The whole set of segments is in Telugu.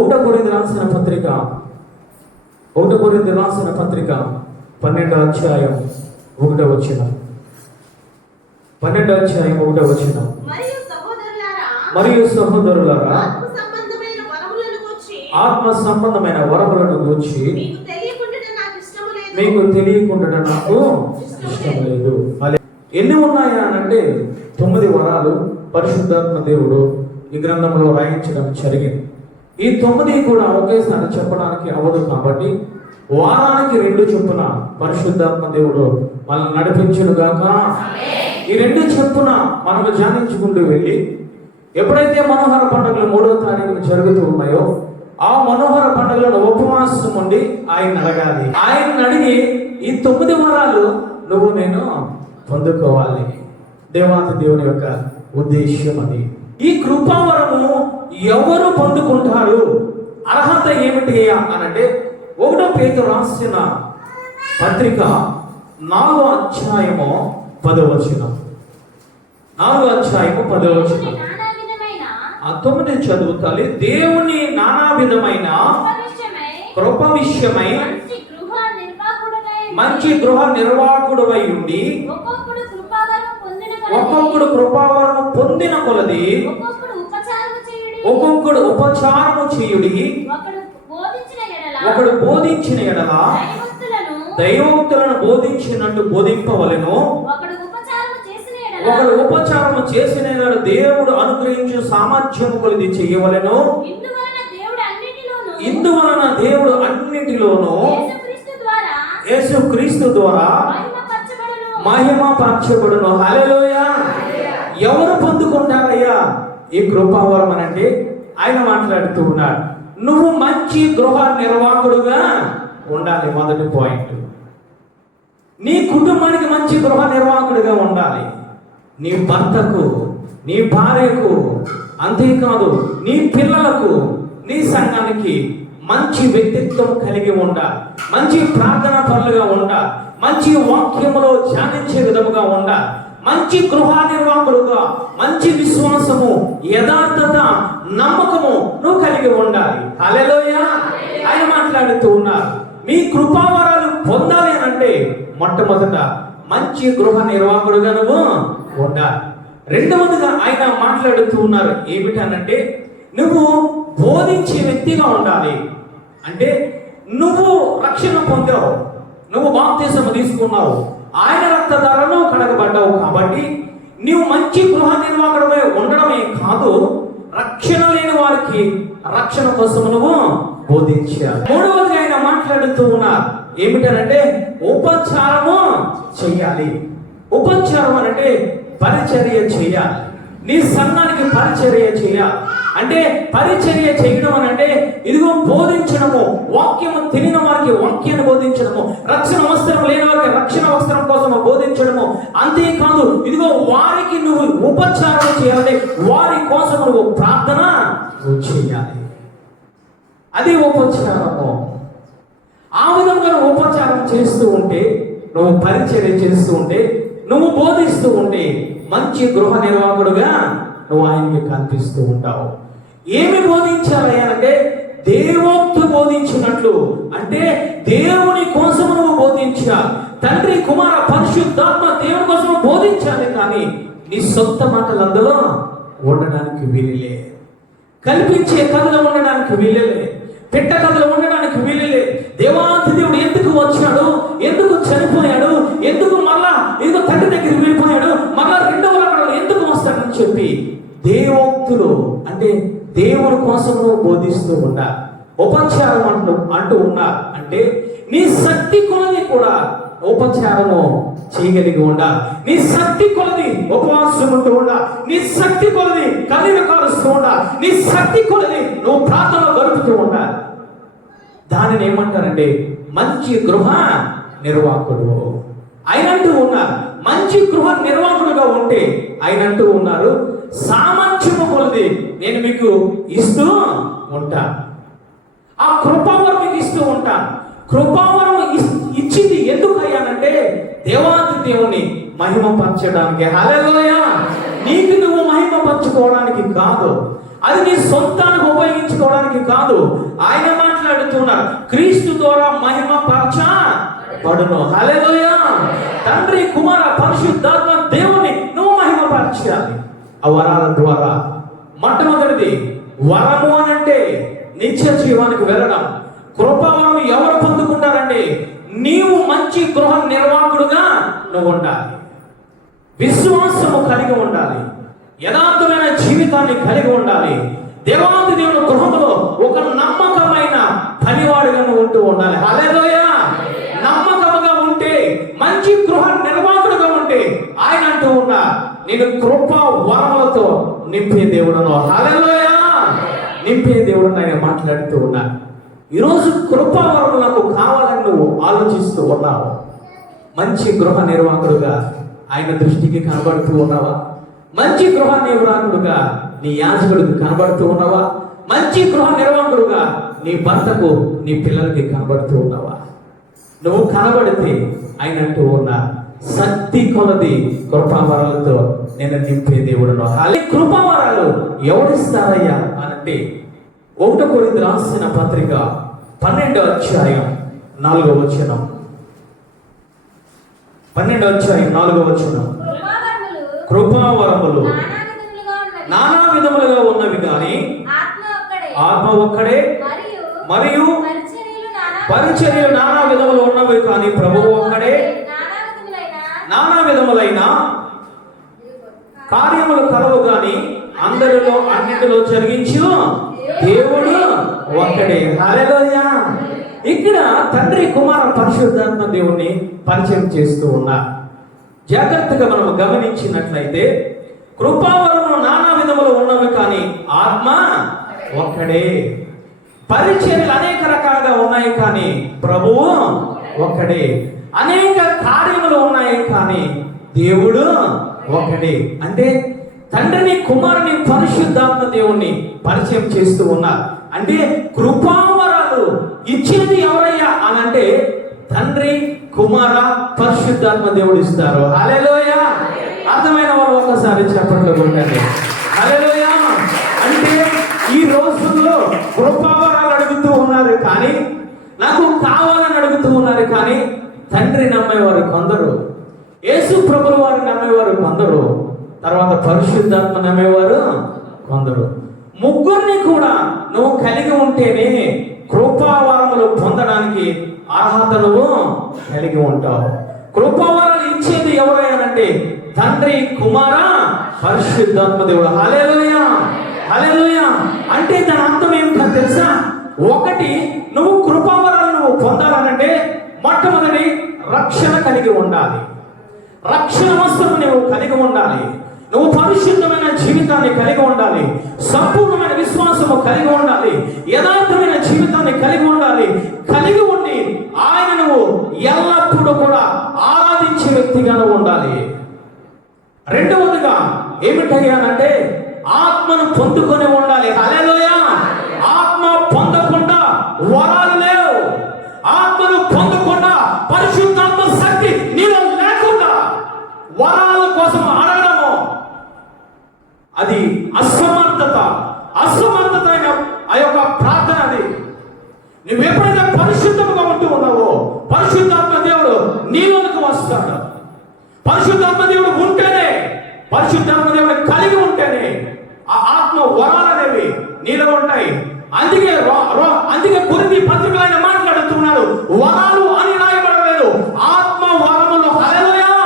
ఒకటో కొరింథీ రాసిన పత్రిక 12వ అధ్యాయం 1వ వచనం. 12వ అధ్యాయం 1వ వచనం. మరియు సహోదరులారా, ఆత్మ సంబంధమైన వరములను గూర్చి మీకు తెలియకుండా నాకు ఇష్టం లేదు. ఎన్ని ఉన్నాయా అనంటే 9 వరాలు పరిశుద్ధాత్మ దేవుడు ఈ గ్రంథంలో రాయించడం జరిగింది. ఈ 9 కూడా ఒకేసారి చెప్పడానికి అవ్వదు కాబట్టి వారానికి 2 చొప్పున పరిశుద్ధాత్మ దేవుడు మనల్ని నడిపించును గాక. ఈ 2 చొప్పున మనము ధ్యానించుకుంటూ వెళ్ళి ఎప్పుడైతే మనోహర పండుగలు 3వ తారీఖున జరుగుతూ ఉన్నాయో ఆ మనోహర పండుగలను ఉపవాసం ఉండి ఆయన అడగాలి. ఆయన అడిగి ఈ 9 వరాలు నువ్వు నేను పొందుకోవాలి. దేవాతి దేవుని యొక్క ఉద్దేశ్యం అది. ఈ కృపావరము ఎవరు పొందుకుంటారు? అర్హత ఏమిటి అనంటే 1 పేతురు రాసిన పత్రిక 4వ అధ్యాయము 10వ వచనం. 4వ అధ్యాయము 10వ వచనం. ఆ 9 చదువుతాలి. దేవుని నానా విధమైన కృప విషయమై మంచి గృహ నిర్వాహకుడవై ఉండి ఒక్కొక్కడు కృపావరము పొందిన కొలది ఒక్కొక్కడు ఉపచారము చేయుడి. ఒకడు బోధించిన ఎడల దైవోక్తులను బోధించినట్టు బోధింపవలెను. ఒకడు ఉపచారము చేసిన ఎడల దేవుడు అనుగ్రహించు సామర్థ్యము కొలది చేయవలెను. ఇందువలన దేవుడు అన్నిటిలోనూ యేసుక్రీస్తు ద్వారా మహిమ పరచబడును. హల్లెలూయా. ఎవరు పొందుకుంటారయ్యా ఈ కృపావరం అంటే? ఆయన మాట్లాడుతూ ఉన్నాడు, నువ్వు మంచి గృహ నిర్వాహకుడుగా ఉండాలి. మొదటి పాయింట్, నీ కుటుంబానికి మంచి గృహ నిర్వాహకుడిగా ఉండాలి. నీ భర్తకు, నీ భార్యకు, అంతేకాదు నీ పిల్లలకు, నీ సంఘానికి మంచి వ్యక్తిత్వం కలిగి ఉండాలి. మంచి ప్రార్థన పరులుగా ఉండాలి. మంచి వాక్యములో ధ్యానించే విధముగా ఉండాలి. మంచి గృహ నిర్వాహకుడుగా మంచి విశ్వాసము, యథార్థత, నమ్మకము నువ్వు కలిగి ఉండాలి. హల్లెలూయా. ఆయన మాట్లాడుతూ ఉన్నారు, మీ కృపావరాలు పొందాలి అంటే మొట్టమొదట మంచి గృహ నిర్వాహకుడుగా నువ్వు ఉండాలి. రెండవదిగా ఆయన మాట్లాడుతూ ఉన్నారు ఏమిటనంటే నువ్వు బోధించే వ్యక్తిగా ఉండాలి. అంటే నువ్వు రక్షణ పొందావు, నువ్వు బాప్తిసము తీసుకున్నావు, ఆయన రక్తధారలో కడగబడ్డావు. కాబట్టి నీవు మంచి గృహ నిర్వాహకుడమై ఉండడమే కాదు, రక్షణ లేని వారికి రక్షణ కోసం నువ్వు బోధించాలి. మూడవదిగా ఆయన మాట్లాడుతూ ఉన్నారు ఏమిటనంటే ఉపచారము చెయ్యాలి. ఉపచారం అంటే పరిచర్య చేయాలి. నీ సంఘానికి పరిచర్య చేయాలి. అంటే పరిచర్య చేయడం అని అంటే ఇదిగో బోధించడము, వాక్యము తెలియని వారికి వాక్యాన్ని బోధించడము, రక్షణ వస్త్రం లేని వారికి రక్షణ వస్త్రం కోసం బోధించడము. అంతేకాదు ఇదిగో వారికి నువ్వు ఉపచారం చేయాలి, వారి కోసం నువ్వు ప్రార్థన చేయాలి. అది ఉపచారము. ఆ విధంగా నువ్వు ఉపచారం చేస్తూ ఉంటే, నువ్వు పరిచర్య చేస్తూ ఉంటే, నువ్వు బోధిస్తూ ఉంటే మంచి గృహ నిర్వాహకుడుగా నువ్వు ఆయనకి కనిపిస్తూ ఉంటావు. ఏమి బోధించాలి అంటే దేవోక్తి బోధించినట్లు, అంటే దేవుని కోసం నువ్వు బోధించాలి. తండ్రి, కుమార, పరిశుద్ధాత్మ దేవుని కోసం బోధించాలి. కానీ నీ సొంత మాటలు అందులో ఉండడానికి వీలులే, కల్పించే కథలు ఉండడానికి వీలులే, పెట్ట కథలు ఉండడానికి వీలులే. దేవాది దేవుడు ఎందుకు వచ్చాడు, ఎందుకు చనిపోయాడు, ఎందుకు మళ్ళా ఏదో తండ్రి దగ్గరికి వెళ్ళిపోయాడు, మళ్ళా రెండవ రకంలో ఎందుకు వస్తాడని చెప్పి దేవోక్తులు అంటే దేవుని కోసం నువ్వు బోధిస్తూ ఉన్నా. ఉపచారం అంటూ ఉన్నా అంటే నీ శక్తి కొలది కూడా ఉపచారము చేయగలిగి ఉండాలి. నీ శక్తి కొలది ఉపవాసం ఉంటూ ఉండాలి. నీ శక్తి కొలది కన్నీరు కారుస్తూ ఉండాలి. నీ శక్తి కొలది నువ్వు ప్రార్థన గడుపుతూ ఉండాలి. దానిని ఏమంటారంటే మంచి గృహ నిర్వాహకుడు. ఆయనంటూ ఉన్నారు మంచి గృహ నిర్వాహకుడుగా ఉంటే ఆయనంటూ ఉన్నారు సామర్థ్యము కొలది నేను మీకు ఇస్తూ ఉంటాను. ఆ కృపావరం మీకు ఇస్తూ ఉంటాను. కృపావరం ఇచ్చింది ఎందుకు అయ్యానంటే దేవాది దేవుని మహిమ పంచడానికి. హల్లెలూయా. నీకు నువ్వు మహిమ పంచుకోవడానికి కాదు, అది నీ సొంతానికి ఉపయోగించుకోవడానికి కాదు. ఆయన మాట్లాడుతున్నారు, క్రీస్తు ద్వారా మహిమ పరచబడును. హల్లెలూయా. తండ్రి, కుమార, పరిశుద్ధాత్మ దేవుని నువ్వు మహిమపరచాలి ఆ వరాల ద్వారా. మొట్టమొదటిది వరము అనంటే నిత్య జీవానికి వెళ్ళడం. కృపావరం ఎవరు పొందుకుంటారంటే నీవు మంచి గృహ నిర్వాహకుడుగా నువ్వు ఉండాలి, విశ్వాసము కలిగి ఉండాలి, యథార్థమైన జీవితాన్ని కలిగి ఉండాలి, దేవాది దేవుని గృహంలో ఒక నమ్మకమైన పనివాడుగా నువ్వు ఉంటూ ఉండాలి. హల్లెలూయా. నమ్మకముగా ఉంటే, మంచి గృహ నిర్వాహకుడుగా ఉంటే ఆయన అంటూ ఉన్నా, నేను కృపా వరములతో నింపే దేవుడును. హల్లెలూయా. నింపే దేవుడు ఆయన మాట్లాడుతూ ఉన్నా. ఈరోజు కృపావరం నాకు కావాలని నువ్వు ఆలోచిస్తూ ఉన్నావు. మంచి గృహ నిర్వాహకుడుగా ఆయన దృష్టికి కనబడుతూ ఉన్నావా? మంచి గృహ నిర్వాహకుడుగా నీ యాజకుడికి కనబడుతూ ఉన్నావా? మంచి గృహ నిర్వాహకుడుగా నీ భర్తకు, నీ పిల్లలకి కనబడుతూ ఉన్నావా? నువ్వు కనబడితే ఆయన అంటూ ఉన్నా, శక్తి కొలది కృపావరాలతో నేను నింపే దేవుడును. అలాగే కృపావరాలు ఎవరిస్తారయ్యా అనంటే 1 కొరింథీయులకు రాసిన పత్రిక 12వ అధ్యాయం 4వ వచనం. 12వ అధ్యాయం 4వ వచనం. కృపావరములు నానా విధములుగా ఉన్నవి కానీ ఆత్మ ఒక్కడే, మరియు పరిచర్యలు నానా విధములు ఉన్నవి కానీ ప్రభువు ఒక్కడే. నానా విధములైన కార్యములు కలవు గాని అందరిలో అన్నిటిలో జరిగించు దేవుడు ఒక్కడే. హల్లెలూయా. ఇక్కడ తండ్రి, కుమార, పరిశుద్ధాత్మ దేవుణ్ణి పరిచయం చేస్తూ ఉన్నారు. జాగ్రత్తగా మనం గమనించినట్లయితే కృపావరములు నానా విధములు ఉన్నవి కానీ ఆత్మ ఒక్కడే. పరిచర్యలు అనేక రకాలుగా ఉన్నాయి కానీ ప్రభువు ఒక్కడే. అనేక కార్యములు ఉన్నాయి కానీ దేవుడు ఒక్కడే. అంటే తండ్రిని, కుమారుని, పరిశుద్ధాత్మ దేవుణ్ణి పరిచయం చేస్తూ ఉన్నారు. అంటే కృపావరాలు ఇచ్చేది ఎవరయ్యా అనంటే తండ్రి, కుమార, పరిశుద్ధాత్మ దేవుడు ఇస్తారు. హల్లెలూయా. అర్థమైన వాళ్ళు ఒకసారి చెప్పండి కొట్టండి. హల్లెలూయా. అంటే ఈ రోజుల్లో కృపావరాలు అడుగుతూ ఉన్నారు కానీ, నాకు కావాలని అడుగుతూ ఉన్నారు కానీ, తండ్రి నమ్మేవారు కొందరు, యేసు ప్రభుల వారు నమ్మేవారు కొందరు, తర్వాత పరిశుద్ధాత్మ నమ్మేవారు కొందరు. ముగ్గురిని కూడా నువ్వు కలిగి ఉంటేనే కృపావరములు పొందడానికి అర్హత నువ్వు కలిగి ఉంటావు. కృపావరాలు ఇచ్చేది ఎవరైనా తండ్రి, కుమార, పరిశుద్ధాత్మ దేవుడు. హల్లెలూయా. హల్లెలూయా. అంటే దాని అర్థం ఏమిటో తెలుసా? ఒకటి, నువ్వు కృపావరాలు నువ్వు పొందాలనంటే మొట్టమొదటి రక్షణ కలిగి ఉండాలి, రక్షణ వస్త్రం నువ్వు కలిగి ఉండాలి, నువ్వు పరిశుద్ధమైన జీవితాన్ని కలిగి ఉండాలి, సంపూర్ణమైన విశ్వాసము కలిగి ఉండాలి, యథార్థమైన జీవితాన్ని కలిగి ఉండాలి. కలిగి ఉండి ఆయన నువ్వు ఎల్లప్పుడూ కూడా ఆరాధించే వ్యక్తిగా ఉండాలి. రెండవదిగా ఏమిటయ్యానంటే ఆత్మను పొందుకొని ఉండాలి. హల్లెలూయా. ఆత్మ పొందకుండా వరాలు లేవు. ఆత్మను పొందకుండా, పరిశుద్ధాత్మ శక్తి నీలో లేకుండా వరాల కోసం అడగడము అది అసమర్థత. అసమర్థత అయిన ఆ యొక్క ప్రార్థన అది. నువ్వు ఎప్పుడైతే పరిశుద్ధంగా ఉంటూ ఉన్నావో పరిశుద్ధాత్మ దేవుడు నీలోనికి వస్తాడు. పరిశుద్ధాత్మ దేవుడు ఉంటేనే, పరిశుద్ధాత్మ దేవుడు కలిగి ఉంటేనే ఆ ఆత్మ వరాలు అనేవి నీలో ఉంటాయి. అందుకే కొరింథీ పత్రికలో ఆయన మాట్లాడుతున్నాడు, వరాలు అని రాయబడలేదు, ఆత్మ వరములు. హల్లెలూయా.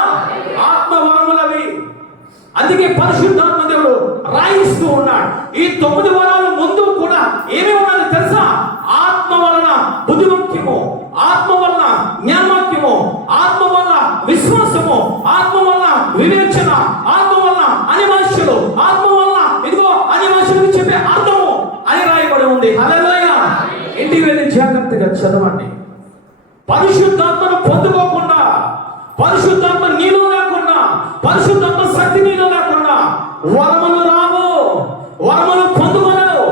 ఆత్మ వరములవి. అందుకే పరిశుద్ధాత్మ దేవుడు రాయిస్తూ ఉన్నాడు. ఈ 9 వరాలు ముందు కూడా ఏమి ఉన్నది తెలుసా? ఆత్మ వలన బుద్ధివాక్యము, ఆత్మ వలన జ్ఞానవాక్యము, ఆత్మ వలన విశ్వాసము, ఆత్మ వలన వివేచన, ఆత్మ వలన అనివాస్యులు, ఆత్మ వలన ఇదిగో అనివాస్యులకు చెప్పే అర్థము అని రాయబడి ఉంది. హల్లెలూయా. ఇంటికి వెళ్ళి జాగ్రత్తగా చదవండి. పరిశుద్ధాత్మను పొందుకోకుండా, పరిశుద్ధాత్మ నీలో లేకుండా, పరిశుద్ధాత్మ శక్తి నీలో లేకుండా వరములు రావు, వరములు పొందుకోలేవు.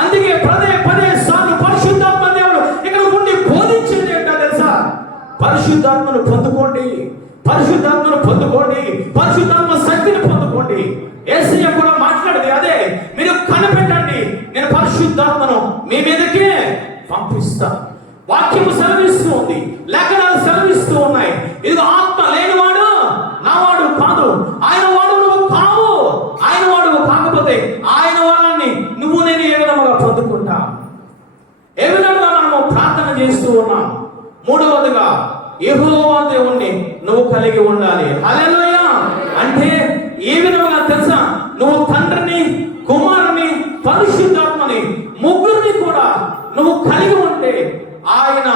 అందుకే పదే సార్లు పరిశుద్ధాత్మ దేవుడు ఇక్కడ ఉండి బోధించేది ఏంటో తెలుసా? పరిశుద్ధాత్మను పొందుకోండి, పరిశుద్ధాత్మను పొందుకోండి, పరిశుద్ధాత్మ శక్తిని పొందుకోండి. యేసయ్య కూడా మాట్లాడేది అదే. మీరు కనిపెట్టండి, పంపిస్తా. వాక్యము సెలవిస్తూ ఉంది, లేఖనాలు సెలవిస్తూ ఉన్నాయి. ఇది ఆత్మ లేనివాడు నావాడు కాదు, ఆయన వాడు నువ్వు కావు. ఆయన వాడు కాకపోతే ఆయన వరాన్ని నువ్వు నేను ఏ విధముగా పొందుకుంటా, ఏ విధంగా మనము ప్రార్థన చేస్తూ ఉన్నాం. మూడవదిగా యెహోవా దేవుణ్ణి నువ్వు కలిగి ఉండాలి. హల్లెలూయా. అంటే ఏ విధముగా తెలుసా, నువ్వు తండ్రిని, కుమారుని, పరిశుద్ధాత్మని ముగ్గురిని కూడా నువ్వు కలిగి ఉంటే ఆయన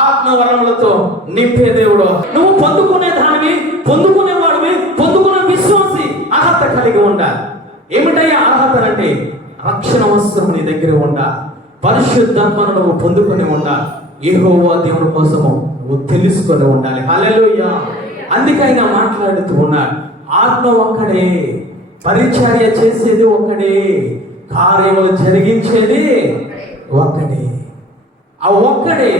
ఆత్మవరములతో నింపే దేవుడు. నువ్వు పొందుకునే దానివి, పొందుకునేవాడివి, పొందుకునే విశ్వాసి అర్హత కలిగి ఉండాలి. ఏమిటయ్యా అర్హత అంటే, రక్షణ వస్త్రం నీ దగ్గర ఉండాలి, పరిశుద్ధాత్మను నువ్వు పొందుకొని ఉండాలి, యెహోవా దేవుని కోసము నువ్వు తెలుసుకొని ఉండాలి. హల్లెలూయా. అందుకే ఆయన మాట్లాడుతూ ఉన్నాడు, ఆత్మ ఒక్కడే, పరిచర్య చేసేది ఒక్కడే, కార్యములు జరిగించేది ఒక్కడే. ఆ ఒక్కడే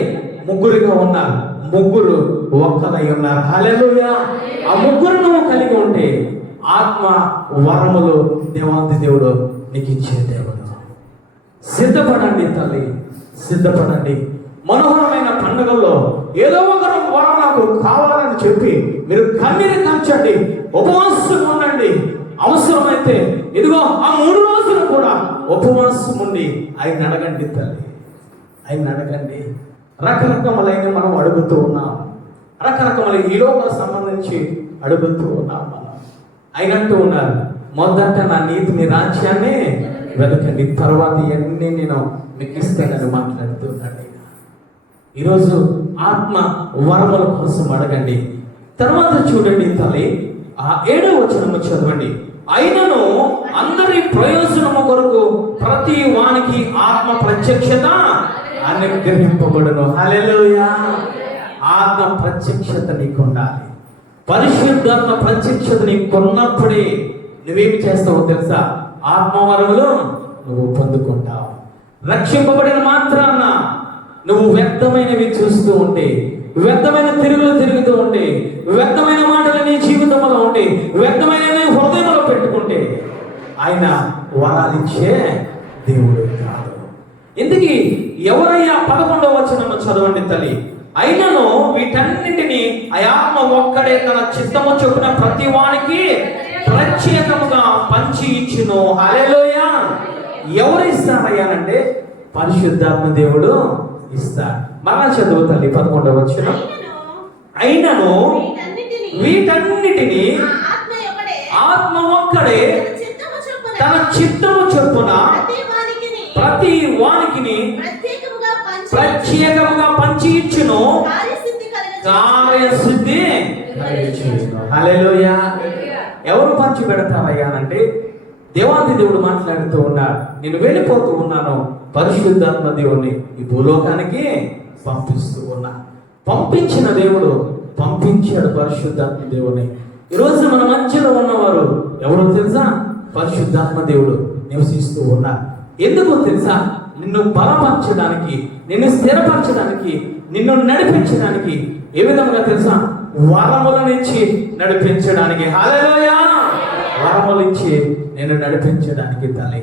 ముగ్గురుగా ఉన్నారు, ముగ్గురు ఒక్కలై ఉన్నారు. హల్లెలూయా. ఆ ముగ్గురు నువ్వు కలిగి ఉంటే ఆత్మ వరములు దేవాది దేవుడు నీకు ఇచ్చే దేవుడు. సిద్ధపడండి తల్లి, సిద్ధపడండి. మనోహరమైన పండుగల్లో ఏదో ఒక వరం నాకు కావాలని చెప్పి మీరు కన్నీరు కాల్చండి, ఉపవాసం ఉండండి. అవసరమైతే ఇదిగో ఆ 3 రోజులు కూడా ఉపవాసం ఉండి ఆయన అడగండి తల్లి, ఆయన అడగండి. రకరకములైన మనం అడుగుతూ ఉన్నాం, రకరకములైన ఈ లోకాలకు సంబంధించి అడుగుతూ ఉన్నాం. మనం ఆయన అంటూ ఉన్నారు, మొదట నా నీతిని, రాజ్యాన్ని వెతకండి, తర్వాత ఇవన్నీ నేను మీకు ఇస్తానని మాట్లాడుతూ ఉన్నాడు. ఈరోజు ఆత్మ వరముల కోసం అడగండి. తర్వాత చూడండి తల్లి, ఆ 7వ వచనము చదవండి. అయినను అందరి ప్రయోజనము కొరకు ప్రతి వానికి ఆత్మ ప్రత్యక్షత అనుగ్రహింపబడును. హల్లెలూయా. ఆత్మ ప్రత్యక్షత నీకు ఉండాలి, పరిశుద్ధాత్మ ప్రత్యక్షత నీకు ఉన్నప్పుడే నువ్వేమి చేస్తావో తెలుసా, ఆత్మవరములు నువ్వు పొందుకుంటావు. రక్షింపబడిన మాత్రాన నువ్వు వ్యర్థమైనవి చూస్తూ ఉంటే, వ్యర్థమైన తిరుగులు తిరుగుతూ ఉంటే, వ్యర్థమైన మాటలు నీ జీవితంలో ఉంటే, వ్యర్థమైన హృదయంలో పెట్టుకుంటే ఆయన వరాలిచ్చే దేవుడు కాదు. ఇందుకీ ఎవరయ్యా 11వ వచనము చదవండి తల్లి. అయినను వీటన్నిటిని ఆ ఆత్మ ఒక్కడే తన చిత్తము చొప్పున ప్రతి వానికి ప్రత్యేకముగా పంచి ఇచ్చును. హల్లెలూయా. ఎవరు ఇస్తారయ్యానంటే పరిశుద్ధాత్మ దేవుడు ఇస్తాడు. మరలా చదువు తల్లి 11వ వచనం. అయినను వీటన్నిటిని ఆత్మ ఒక్కడే తన చిత్తము చొప్పున ప్రతి వానికి ప్రత్యేకముగా పంచి ఇచ్చును, కార్యసిద్ధి కలిగించును. హల్లెలూయా. ఎవరు పంచి పెడతారయ్యానంటే దేవాది దేవుడు మాట్లాడుతూ ఉన్నాడు, నేను వెళ్ళిపోతూ ఉన్నాను, పరిశుద్ధాత్మ దేవుణ్ణి ఈ భూలోకానికి పంపిస్తూ ఉన్నా. పంపించిన దేవుడు పంపించాడు పరిశుద్ధాత్మ దేవుని. ఈరోజు మన మధ్యలో ఉన్నవారు ఎవరో తెలుసా, పరిశుద్ధాత్మ దేవుడు నివసిస్తూ ఉన్నారు. ఎందుకో తెలుసా, నిన్ను బలపరచడానికి, నిన్ను స్థిరపరచడానికి, నిన్ను నడిపించడానికి. ఏ విధంగా తెలుసా, వరములనిచ్చి నడిపించడానికి. హల్లెలూయా. వరములిచ్చి నిన్ను నడిపించడానికి తల్లి,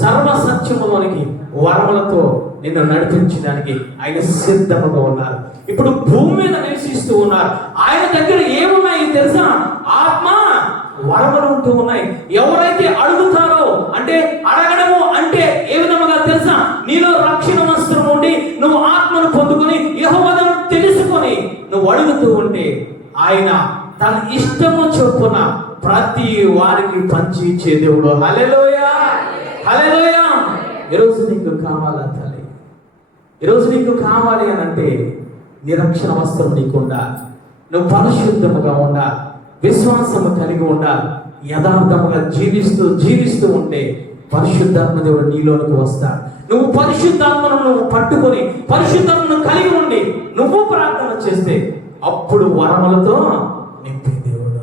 సర్వ సత్యములోనికి వరములతో నిన్ను నడిపించడానికి ఆయన సిద్ధముగా ఉన్నారు. ఇప్పుడు భూమి మీద నివసిస్తూ ఉన్నారు. ఆయన దగ్గర ఏమున్నాయి తెలుసా, ఆత్మ వరములు ఉంటూ ఉన్నాయి. ఎవరైతే అడుగుతారో, అంటే అడగడము అంటే ఏ విధముగా తెలుసా, నీలో రక్షణ వస్త్రం ఉండి నువ్వు ఆత్మను పొందుకొని యెహోవాను తెలుసుకొని నువ్వు అడుగుతూ ఉంటే ఆయన తన ఇష్టము చొప్పున ప్రతి వారికి పంచి ఇచ్చే దేవుడు. హల్లెలూయా. హల్లెలూయా. ఈరోజు నీకు కావాలా తల్లి, ఈరోజు నీకు కావాలి అని అంటే నిరక్షణ వస్త్రం నీకు ఉండాలి, నువ్వు పరిశుద్ధముగా ఉండాలి, విశ్వాసము కలిగి ఉండాలి, యథార్థముగా జీవిస్తూ ఉంటే పరిశుద్ధాత్మ దేవుడు నీలోనికి వస్తాడు. నువ్వు పరిశుద్ధాత్మను నువ్వు పట్టుకొని పరిశుద్ధాత్మను కలిగి ఉండి నువ్వు ప్రార్థన చేస్తే అప్పుడు వరములతో నింపే దేవుడు.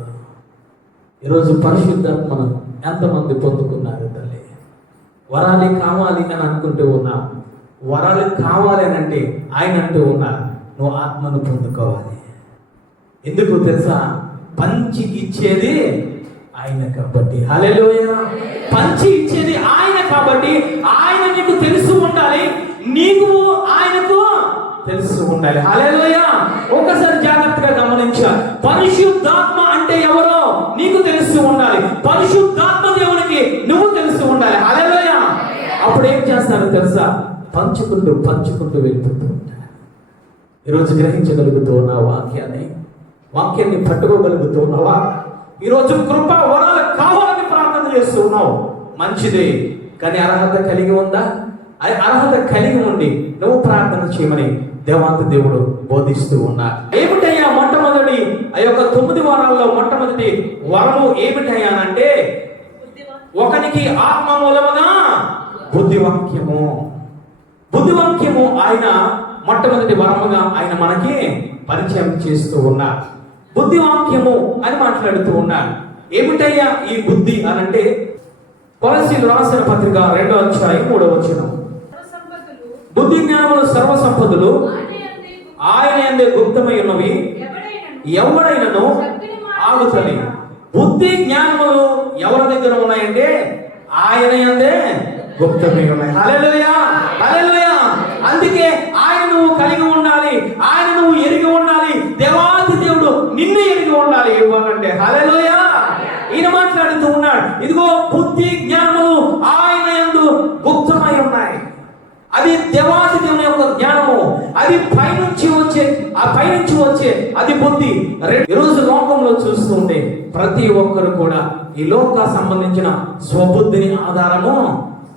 ఈరోజు పరిశుద్ధాత్మను ఎంతమంది పొందుకున్నారు తల్లి? వరాలు కావాలి అని అనుకుంటూ ఉన్నా, వరాలు కావాలి అని అంటే ఆయన అంటూ ఉన్నా, నువ్వు ఆత్మను పొందుకోవాలి. ఎందుకు తెలుసా, పంచి ఇచ్చేది ఆయన కాబట్టి. హల్లెలూయా. పంచి ఇచ్చేది ఆయన కాబట్టి ఆయన నీకు తెలుసు ఉండాలి, నీకు ఆయనకు తెలిసి ఉండాలి. హల్లెలూయా. ఒకసారి జాగ్రత్తగా గమనించాలి. పరిశుద్ధాత్మ అంటే ఎవరో నీకు తెలిసి ఉండాలి. పరిశుద్ధాత్మ దేవునికి నువ్వు తెలిసి ఉండాలి. హల్లెలూయా. అప్పుడు ఏం చేస్తారో తెలుసా? పంచుకుంటూ వెళ్ళిపోతూ ఉంటారు. ఈరోజు గ్రహించగలుగుతూ ఉన్న వాక్యాన్ని పట్టుకోగలుగుతూ ఉన్నావా? ఈరోజు కృప వరాలు కావాలని ప్రార్థన చేస్తూ ఉన్నావు, మంచిదే. కానీ అర్హత కలిగి ఉందా? అర్హత కలిగి ఉండి నువ్వు ప్రార్థన చేయమని దేవాంత దేవుడు బోధిస్తూ ఉన్నారు. ఏమిటయ్యా మొట్టమొదటి ఆ యొక్క 9 వారాల్లో మొట్టమొదటి వరము ఏమిటయ్యానంటే, ఒకనికి ఆత్మ మూలముగా బుద్ధివాక్యము ఆయన మొట్టమొదటి వరముగా ఆయన మనకి పరిచయం చేస్తూ ఉన్నారు. బుద్ధివాక్యము అని మాట్లాడుతూ ఉన్నారు. ఏమిటయ్యా ఈ బుద్ధి అనంటే, కొలస్సీయులకు రాసిన పత్రిక 2వ అధ్యాయం 3వ వచనం, బుద్ధి జ్ఞానములు సర్వ సంపదలు ఆయన యందే గుప్తమై ఉన్నవి, ఎవడైనను ఆగుతని. బుద్ధి జ్ఞానములు ఎవరి దగ్గర ఉన్నాయంటే ఆయన యందే గుప్తమై ఉన్నాయి. హల్లెలూయా, హల్లెలూయా. అందుకే ఆయన నువ్వు కలిగి ఉండాలి, ఆయన నువ్వు ఎరిగి ఉండాలి. దేవాది దేవుడు నిన్ను ఎరిగి ఉండాలి. ఇవ్వాలంటే హల్లెలూయా. ఈయన మాట్లాడుతూ ఉన్నాడు, ఇదిగో బుద్ధి జ్ఞానములు ఆయన యందు గుప్తమై ఉన్నాయి. అది దేవాది దేవుని యొక్క జ్ఞానము. అది పైనుంచి వచ్చే అది బుద్ధి. ఈరోజు లోకంలో చూస్తుంటే ప్రతి ఒక్కరు కూడా ఈ లోక సంబంధించిన స్వబుద్ధిని ఆధారము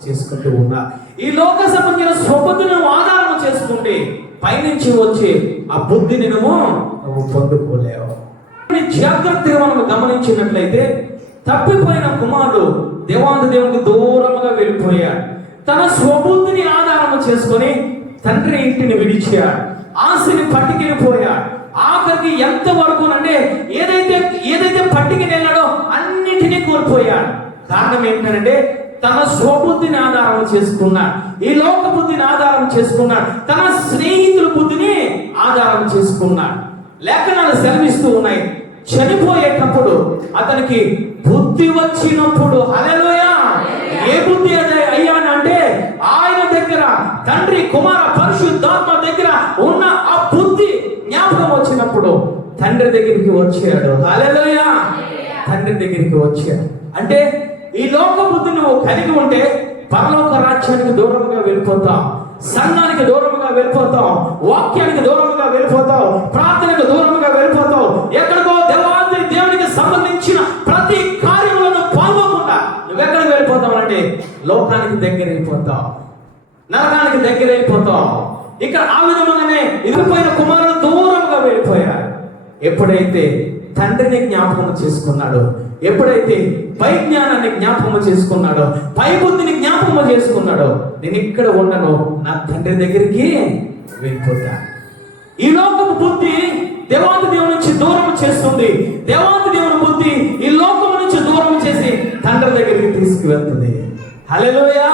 చేసుకుంటూ ఉన్నారు. ఈ లోక సంబంధించిన స్వబుద్ధిని ఆధారము చేసుకుంటే పైనుంచి వచ్చే ఆ బుద్ధిని నువ్వు పొందుకోలేవు. జాగ్రత్తగా మనం గమనించినట్లయితే, తప్పిపోయిన కుమారుడు దేవాది దేవునికి దూరంగా వెళ్ళిపోయాడు. తన స్వబుద్ధిని ఆధారము చేసుకొని తండ్రి ఇంటిని విడిచాడు, ఆశని పట్టుకెళ్ళిపోయాడు. ఆఖరికి ఎంత వరకు అంటే ఏదైతే పట్టుకుని వెళ్ళాడో అన్నిటినీ కోల్పోయాడు. కారణం ఏంటంటే తన స్వబుద్ధిని ఆధారం చేసుకున్నాడు, ఈ లోక బుద్ధిని ఆధారం చేసుకున్నాడు, తన స్నేహితుల బుద్ధిని ఆధారం చేసుకున్నాడు. లేఖనాలు సెలవిస్తూ ఉన్నాయి, చనిపోయేటప్పుడు అతనికి బుద్ధి వచ్చినప్పుడు, హల్లెలూయా, ఏ బుద్ధి అయ్యానంటే ఆయన దగ్గర తండ్రి కుమార పరిశుద్ధాత్మ దగ్గర ఉన్న ఆ బుద్ధి జ్ఞాపకం వచ్చినప్పుడు తండ్రి దగ్గరికి వచ్చాడు. హల్లెలూయా. తండ్రి దగ్గరికి వచ్చాడు అంటే ఈ లోక బుద్ధి నువ్వు కలిగి ఉంటే పరలోక రాజ్యానికి దూరంగా వెళ్ళిపోతావు, సంఘానికి దూరంగా వెళ్ళిపోతావు, వాక్యానికి దూరంగా వెళ్ళిపోతావు, ప్రార్థనకు దూరంగా వెళ్ళిపోతావు. ఎక్కడికో దేవునికి సంబంధించిన ప్రతి కార్యములను పాల్గొకుండా నువ్వెక్కడికి వెళ్ళిపోతావు అంటే లోకానికి దగ్గర వెళ్ళిపోతావు, నరకానికి దగ్గర వెళ్ళిపోతావు. ఇక ఆ విధంగానే ఇదిపోయిన కుమారుడు దూరంగా వెళ్ళిపోయాడు. ఎప్పుడైతే తండ్రిని జ్ఞాపకం చేసుకున్నాడో, ఎప్పుడైతే పై జ్ఞానాన్ని జ్ఞాపకం చేసుకున్నాడో, పై బుద్ధిని జ్ఞాపకం చేసుకున్నాడో, నేను ఇక్కడ ఉండను, నా తండ్రి దగ్గరికి వెళ్ళిపోతా. ఈ లోకపు బుద్ధి దేవాది దేవుని నుంచి దూరం చేస్తుంది. దేవాది దేవుని బుద్ధి ఈ లోకం నుంచి దూరం చేసి తండ్రి దగ్గరికి తీసుకువెళ్తుంది. హల్లెలూయా,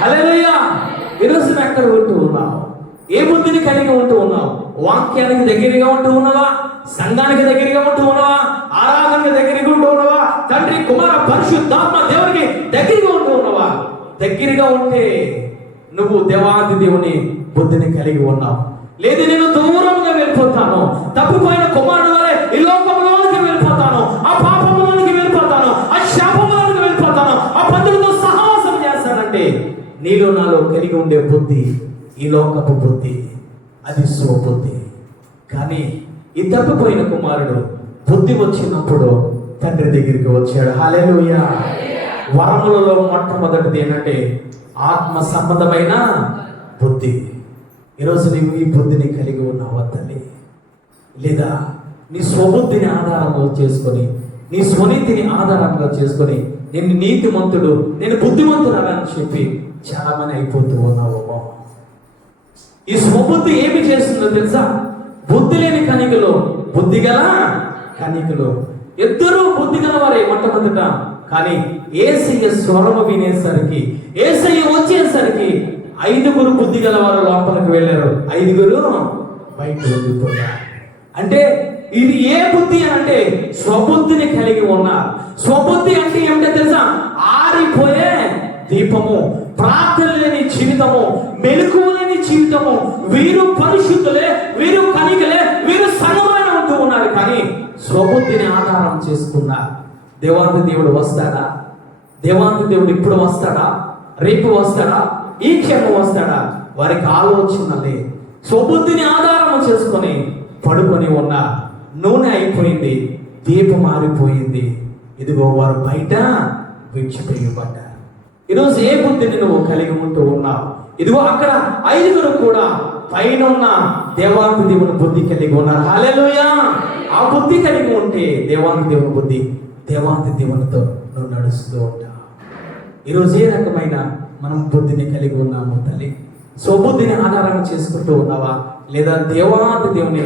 హల్లెలూయా. ఈరోజు నువ్వు ఎక్కడ ఉంటూ ఉన్నావు? ఏ బుద్ధిని కలిగి ఉంటూ ఉన్నావు? వాక్యానికి దగ్గరగా ఉంటూ ఉన్నావా? సంఘానికి దగ్గరగా ఉంటూ ఉన్నావా? ఆరాధనకి దగ్గరగా ఉంటూ ఉన్నావా? తండ్రి కుమార పరిశుద్ధాత్మ దేవునికి దగ్గరగా ఉంటూ ఉన్నావా? దగ్గరగా ఉంటే నువ్వు దేవాది దేవుని బుద్ధిని కలిగి ఉన్నావు. లేదు నేను దూరంగా వెళ్ళిపోతాను, తప్పిపోయిన కుమారుడు వలె ఈ లోకంలోనికి వెళ్ళిపోతాను, ఆ పాపంలోనికి వెళ్ళిపోతాను, ఆ శాపంలోనికి వెళ్ళిపోతాను, ఆ పందులతో సహవాసం చేస్తానంటే నీలో నాలో కలిగి ఉండే బుద్ధి ఈ లోకపు బుద్ధి, అది స్వబుద్ధి. కానీ ఈ తప్పిపోయిన కుమారుడు బుద్ధి వచ్చినప్పుడు తండ్రి దగ్గరికి వచ్చాడు. హల్లెలూయా. వరములలో మొట్టమొదటిది ఏంటంటే ఆత్మ సంబంధమైన బుద్ధి. ఈరోజు నీవు ఈ బుద్ధిని కలిగి ఉన్నావా తల్లి? లేదా నీ స్వబుద్ధిని ఆధారంగా చేసుకొని, నీ స్వనీతిని ఆధారంగా చేసుకొని నేను నీతిమంతుడు, నేను బుద్ధిమంతుడు అని చెప్పి చాలా మంది అయిపోతూ ఉన్నావు. ఈ స్వబుద్ధి ఏమి చేస్తుందో తెలుసా? బుద్ధి లేని కనికలు, బుద్ధి గల కనికలు. ఇద్దరు బుద్ధి గల వారే మొట్టమొదట. కానీ యేసయ్య స్వరము వినేసరికి, యేసయ్య వచ్చేసరికి 5 బుద్ధి గల వారు లోపలికి వెళ్ళారు, 5 బయట వెళ్ళిపోయారు. అంటే ఇది ఏ బుద్ధి అంటే స్వబుద్ధిని కలిగి ఉన్నారు. స్వబుద్ధి అంటే ఏమిటో తెలుసా? ఆరిపోయే దీపము, ప్రార్థన లేని జీవితము, మెలకువ లేని జీవితము, వీరు పరిశుద్ధులే, వీరు కనికలే, వీరు సంగమైన ఉంటూ ఉన్నారు. కానీ స్వబుద్ధిని ఆధారం చేసుకున్నారు. దేవాది దేవుడు వస్తాడా? దేవాది దేవుడు ఇప్పుడు వస్తాడా? రేపు వస్తాడా? ఈ క్షణం వస్తాడా? వారికి ఆలోచనలే. స్వబుద్ధిని ఆధారం చేసుకొని పడుకొని ఉన్న నూనె అయిపోయింది, దీపం మారిపోయింది. ఇదిగో వారు బయట విడిచిపోయబడ్డారు. ఈరోజు ఏ బుద్ధిని నువ్వు కలిగి ఉంటూ ఉన్నావు? ఇదిగో అక్కడ 5 కూడా పైన ఉన్న దేవాది దేవుని బుద్ధి కలిగి ఉన్నారు. హల్లెలూయా! ఆ బుద్ధి కలిగి ఉంటే దేవాది దేవుని బుద్ధి, దేవాది దేవునితో నువ్వు నడుస్తూ ఉంటావు. ఈరోజు ఏ రకమైన మనం బుద్ధిని కలిగి ఉన్నాము తల్లి? స్వబుద్ధిని ఆధారం చేసుకుంటూ ఉన్నావా? లేదా దేవాది దేవుని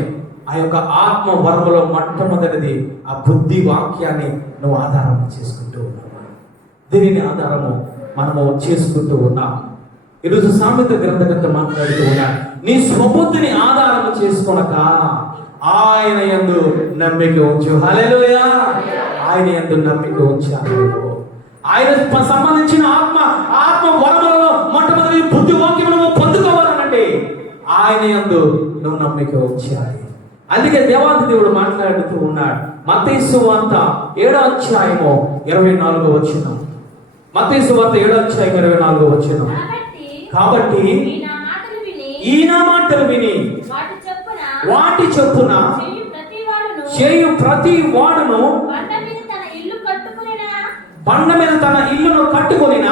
ఆ యొక్క ఆత్మ వరములో మొట్టమొదటిది ఆ బుద్ధి వాక్యాన్ని నువ్వు ఆధారం చేసుకుంటూ ఉన్నావా? దీనిని ఆధారము మనము చేసుకుంటూ ఉన్నాం. ఈరోజు సామెత గ్రంథకర్త మాట్లాడుతూ ఉన్నాడు, నీ స్వబుద్ధిని ఆధారం చేసుకొనక ఆయన యందు నమ్మిక ఉంచు. హల్లెలూయా! ఆయన యందు నమ్మిక ఉంచాలి. ఆయన సంబంధించిన ఆత్మ వరములలో మొట్టమొదటి బుద్ధి వాక్యమును పొందుకోవాలనంటే ఆయన యందు నువ్వు నమ్మిక ఉంచాలి. అందుకే దేవాది దేవుడు మాట్లాడుతూ ఉన్నాడు. మత్తయి సువార్త 7వ అధ్యాయము 24వ వచనం. మత్తయి సువార్త 7వ అధ్యాయం 24వ వచనం. కాబట్టి ఈ నా మాటలు విని వాటి చొప్పున చేయు ప్రతి వాడును బండ మీద తన ఇల్లును కట్టుకొనిన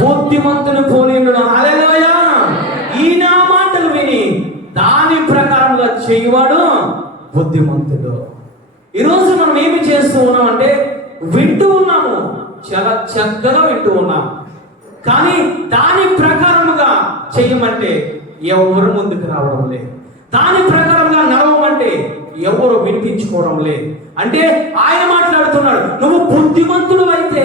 బుద్ధిమంతుని పోలియుండును. హల్లెలూయా! ఈ నా మాటలు విని దాని ప్రకారంగా చేయువాడు బుద్ధిమంతుడు. ఈరోజు మనం ఏమి చేస్తూ ఉన్నాం అంటే వింటూ ఉన్నాము, చాలా చక్కగా వింటూ ఉన్నాం. కానీ దాని ప్రకారముగా చెయ్యమంటే ఎవరు ముందుకు రావడం లేదు. దాని ప్రకారంగా నడవమంటే ఎవరు వినిపించుకోవడం లేదు. అంటే ఆయన మాట్లాడుతున్నాడు, నువ్వు బుద్ధిమంతుడు అయితే,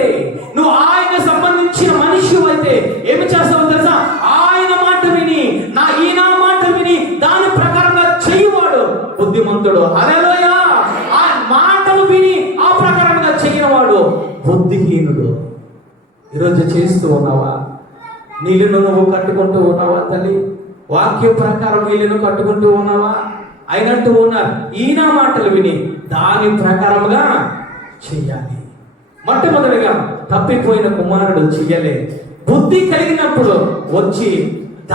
నువ్వు ఆయన సంబంధించిన మనిషి అయితే ఏమి చేస్తావు తెలుసా? ఆయన మాట విని నా మాట విని దాని ప్రకారంగా చెయ్యవాడు బుద్ధిమంతుడు. హల్లెలూయా! ఆ మాటలు విని ఆ ప్రకారంగా చెయ్యనవాడు బుద్ధిహీనుడు. ఈరోజు చేస్తూ ఉన్నావా? నీళ్ళను నువ్వు కట్టుకుంటూ ఉన్నావా తల్లి? వాక్య ప్రకారం నీళ్ళను కట్టుకుంటూ ఉన్నావా? అయినట్టు ఉన్నారు, ఈయన మాటలు విని దాని ప్రకారముగా చెయ్యాలి. మొట్టమొదటిగా తప్పిపోయిన కుమారుడు చెయ్యలే. బుద్ధి కలిగినప్పుడు వచ్చి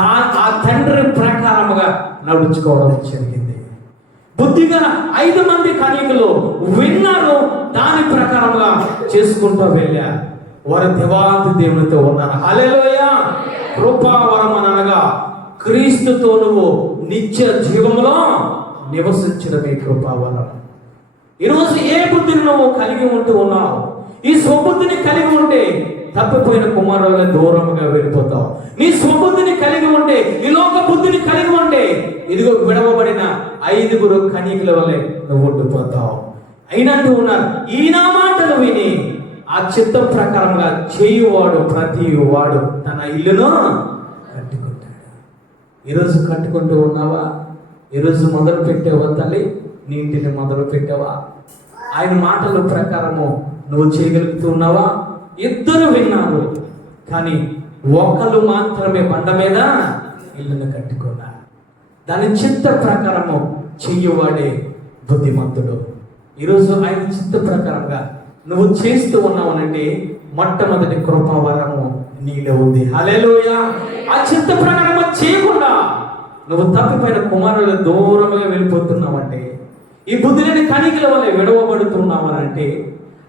ఆ తండ్రి ప్రకారముగా నడుచుకోవడం జరిగింది. బుద్ధిగా 5 మంది కన్యకలు విన్నారు, దాని ప్రకారంగా చేసుకుంటూ వెళ్ళారు. వారు దేవాది దేవునితో ఉన్నారు. హల్లెలూయా! కృపావరం అనగా క్రీస్తుతో నువ్వు నిత్య జీవములో నివసించడమే కృపావరం. ఈరోజు ఏ బుద్ధిని నువ్వు కలిగి ఉంటూ ఉన్నావు? ఈ స్వబుద్ధిని కలిగి ఉంటే తప్పిపోయిన కుమారుల దూరంగా వెళ్ళిపోతావు. నీ స్వబుద్ధిని కలిగి ఉంటే, ఈ లోక బుద్ధిని కలిగి ఉంటే ఇదిగో విడవబడిన 5 కన్యకల వలె నువ్వు ఉండిపోతావు. అయినట్టు ఉన్నారు, ఈ నా మాటలు విని ఆ చిత్తం ప్రకారంగా చేయువాడు ప్రతి వాడు తన ఇల్లును కట్టుకుంటాడు. ఈరోజు కట్టుకుంటూ ఉన్నావా? ఈరోజు మొదలు పెట్టావా తల్లి? నీ ఇంటిని మొదలు పెట్టావా? ఆయన మాటల ప్రకారము నువ్వు చేయగలుగుతూ ఉన్నావా? 2 విన్నారు, కానీ ఒకరు మాత్రమే బండ మీద ఇల్లును కట్టుకున్నారు. దాని చిత్త ప్రకారము చెయ్యవాడే బుద్ధిమంతుడు. ఈరోజు ఆయన చిత్త ప్రకారంగా నువ్వు చేస్తూ ఉన్నావనంటే మొట్టమొదటి కృపావరము నీలో ఉంది. హల్లెలూయా! ఆ చిత్త ప్రకారము చేయకుండా నువ్వు తప్పిపోయిన కుమారుల దూరంగా వెళ్ళిపోతున్నావంటే, ఈ బుద్ధి లేని కణికల వల్ల విడవబడుతున్నావనంటే,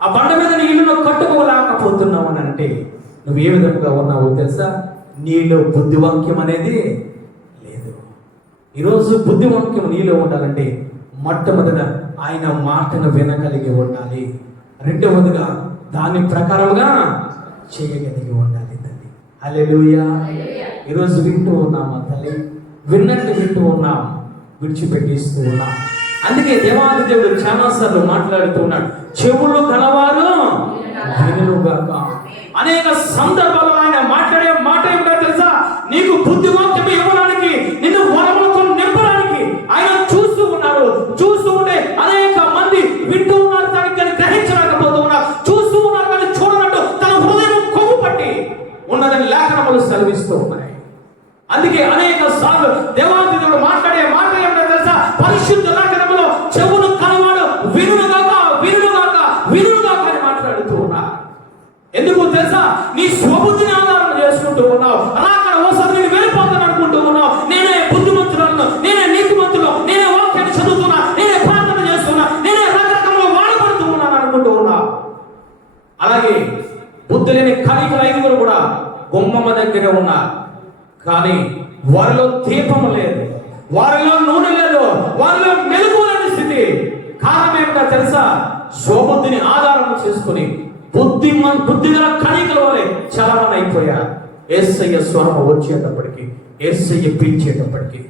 ఆ బండ మీద నీళ్లను కట్టుకోలేకపోతున్నావనంటే నువ్వు ఏ విధంగా ఉన్నావో తెలుసా? నీలో బుద్ధివాక్యం అనేది లేదు. ఈరోజు బుద్ధివాక్యం నీలో ఉండాలంటే మొట్టమొదట ఆయన మాటను వినగలిగి ఉండాలి. రెండవదిగా దాని ప్రకారంగా చేయగలిగి ఉండాలి తల్లి. హల్లెలూయా! ఈరోజు వింటూ ఉన్నామా తల్లి? విన్నట్టు వింటూ ఉన్నాం, విడిచిపెట్టిస్తూ ఉన్నాం. అందుకే దేవాది దేవుడు చాలాసార్లు మాట్లాడుతూ ఉన్నాడు, చెవులు గలవారు వినుగాక. అనేక సందర్భాల్లో ఆయన మాట్లాడే మాట ఏమిటో తెలుసా? నీకు బుద్ధివాక్యం ఇవ్వడానికి, నిన్ను వరములతో నింపడానికి ఆయన చూస్తూ ఉన్నారు. చూస్తూ ఉంటే అనేక మంది వింటూ ఉన్నారు, దానికి గ్రహించలేకపోతూ ఉన్నారు. చూస్తూ ఉన్నారు కానీ చూడనట్టు తన హృదయం కొవ్వు పట్టి ఉన్నదని లేఖనములు సెలవిస్తూ ఉన్నాయి. అందుకే అనేక సార్లు కానీ వారిలో దీపం లేదు, వారిలో నూనె లేదు, వారిలో మెలుగు లేని స్థితి. కారణం ఏమిటో తెలుసా? స్వబుద్ధిని ఆధారం చేసుకుని బుద్ధిగల కణికల వలె చలనం అయిపోయారు. యేసయ్య స్వరం వచ్చేటప్పటికి, యేసయ్య పిలిచేటప్పటికి.